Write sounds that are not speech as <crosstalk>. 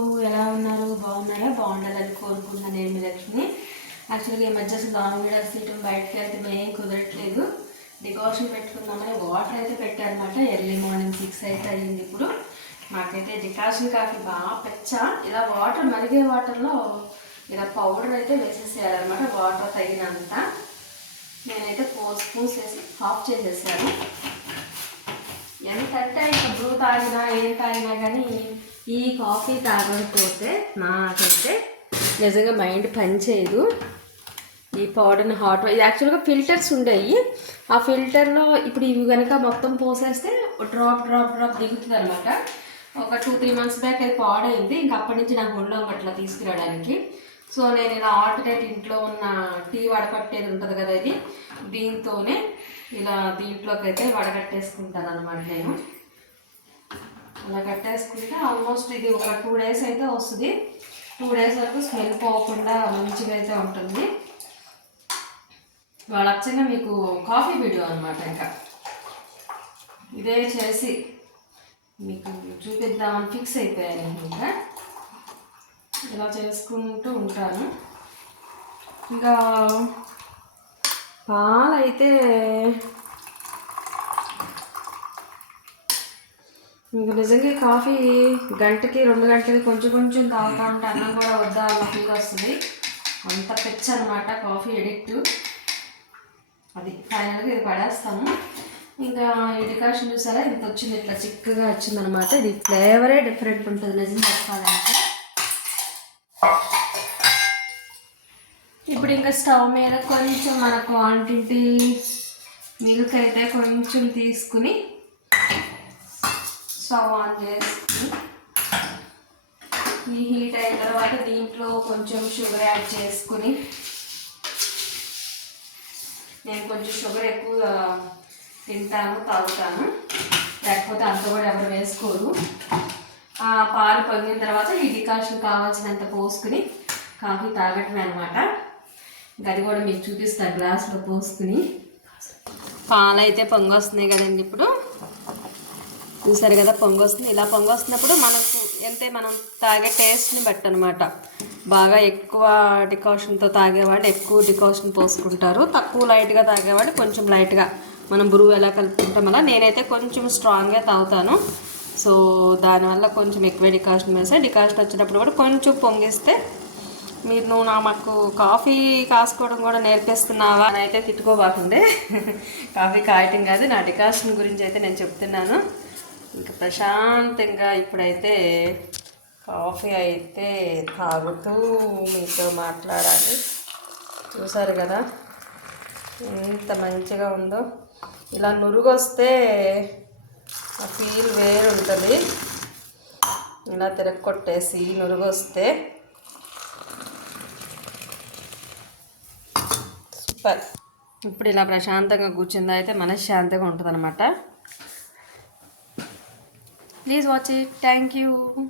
ఎలా ఉన్నారు? బాగున్నారా? బాగుండాలని కోరుకుంటున్నాను నేను మీ లక్ష్మి యాక్చువల్గా ఈ మధ్య అసలు లాంగ్ వీడియోస్ తీయటం బయటకి వెళ్తే ఏం కుదరట్లేదు. డికాషన్ పెట్టుకుందామని వాటర్ అయితే పెట్టారనమాట ఎర్లీ మార్నింగ్ సిక్స్ అయితే అయ్యింది ఇప్పుడు. మాకైతే డికాషన్ కాఫీ బాగా పెచ్చ. ఇలా వాటర్ మరిగే వాటర్లో ఇలా పౌడర్ అయితే వేసేసేయాలన్నమాట. వాటర్ తగినంత. నేనైతే ఫోర్ స్పూన్స్ వేసి ఆఫ్ చేసేసాను. ఎంతంటే ఇంకా బ్రూ తాగినా ఏం తాగినా కానీ ఈ కాఫీ తాగకపోతే నాకైతే నిజంగా మైండ్ పనిచేయదు. ఈ పౌడర్ని హాట్ ఇది యాక్చువల్గా ఫిల్టర్స్ ఉండేవి ఆ ఫిల్టర్లో ఇప్పుడు ఇవి కనుక మొత్తం పోసేస్తే డ్రాప్ డ్రాప్ డ్రాప్ దిగుతుంది అనమాట ఒక టూ త్రీ మంత్స్ బ్యాక్ అది పాడైంది. ఇంకా అప్పటి నుంచి నాకు ఉండడం అట్లా తీసుకురావడానికి. సో నేను ఇలా ఆల్టర్నేట్ ఇంట్లో ఉన్న టీ వడకట్టేది ఉంటుంది కదా ఇది. దీంతోనే ఇలా దీంట్లోకి అయితే వడకట్టేసుకుంటాను అనమాట నేను. అలా కట్టేసుకుంటే ఆల్మోస్ట్ ఇది ఒక టూ డేస్ అయితే వస్తుంది. టూ డేస్ వరకు స్మెల్ పోకుండా మంచిగా అయితే ఉంటుంది. వాళ్ళ అచ్చంగా మీకు కాఫీ వీడియో అనమాట ఇంకా. ఇదే చేసి మీకు చూపిద్దామని ఫిక్స్ అయిపోయాను ఇంకా. ఇలా చేసుకుంటూ ఉంటాను. ఇంకా పాలైతే ఇంక నిజంగా కాఫీ గంటకి రెండు గంటలకి కొంచెం కొంచెం తాగుతా ఉంటే అన్నం కూడా వద్దా అన్న ఫీల్ వస్తుంది. అంత పిచ్చ అనమాట కాఫీ ఎడిక్ట్ అది ఫైనల్గా ఇది పడేస్తాము. ఇంకా ఈ డికాషన్ చూసారా? ఇంత వచ్చింది ఇట్లా చిక్కగా వచ్చిందనమాట ఇది ఫ్లేవరే డిఫరెంట్ ఉంటుంది నిజం చెప్పాలంటే. ఇప్పుడు ఇంకా స్టవ్ మీద కొంచెం మన క్వాంటిటీ మిల్క్ అయితే కొంచెం తీసుకుని స్టవ్ ఆన్ చేసి ఈ హీట్ అయిన తర్వాత దీంట్లో కొంచెం షుగర్ యాడ్ చేసుకుని నేను కొంచెం షుగర్ ఎక్కువ తింటాను తాగుతాను. లేకపోతే అంత కూడా ఎవరు వేసుకోరు. పాలు పొంగిన తర్వాత ఈ డికాషన్ కావాల్సినంత పోసుకుని కాఫీ తాగటమే అనమాట ఇంకా అది కూడా మీకు చూపిస్తాను గ్లాసులో పోసుకుని. పాలు అయితే పొంగొస్తున్నాయి కదండి ఇప్పుడు. చూసారు కదా పొంగొస్తుంది. ఇలా పొంగొస్తున్నప్పుడు మనకు ఎంతే మనం తాగే టేస్ట్ని బట్టి అనమాట బాగా ఎక్కువ డికాషన్తో తాగేవాళ్ళు ఎక్కువ డికాషన్ పోసుకుంటారు. తక్కువ లైట్గా తాగేవాళ్ళు కొంచెం లైట్గా. మనం బ్రూ ఎలా కలుపుకుంటాం అలా నేనైతే కొంచెం స్ట్రాంగ్గా తాగుతాను. సో దానివల్ల కొంచెం ఎక్కువ డికాషన్ వేస్తే డికాషన్ వచ్చినప్పుడు కూడా కొంచెం పొంగిస్తే మీరు నువ్వు నా మాకు కాఫీ కాసుకోవడం కూడా నేర్పిస్తున్నావా? అని అయితే తిట్టుకోబాకుండే. <laughs> కాఫీ కాయటం కాదు నా డికాషన్ గురించి అయితే నేను చెప్తున్నాను. ఇంకా ప్రశాంతంగా ఇప్పుడైతే కాఫీ అయితే తాగుతూ మీతో మాట్లాడాలి. చూసారు కదా? ఎంత మంచిగా ఉందో. ఇలా నురుగు వస్తే ఆ ఫీల్ వేరు ఉంటుంది ఇలా తిరగొట్టేసి నురుగు వస్తే సూపర్. ఇప్పుడు ఇలా ప్రశాంతంగా కూర్చుందా అయితే మనశ్శాంతిగా ఉంటుంది అనమాట Please watch it. Thank you.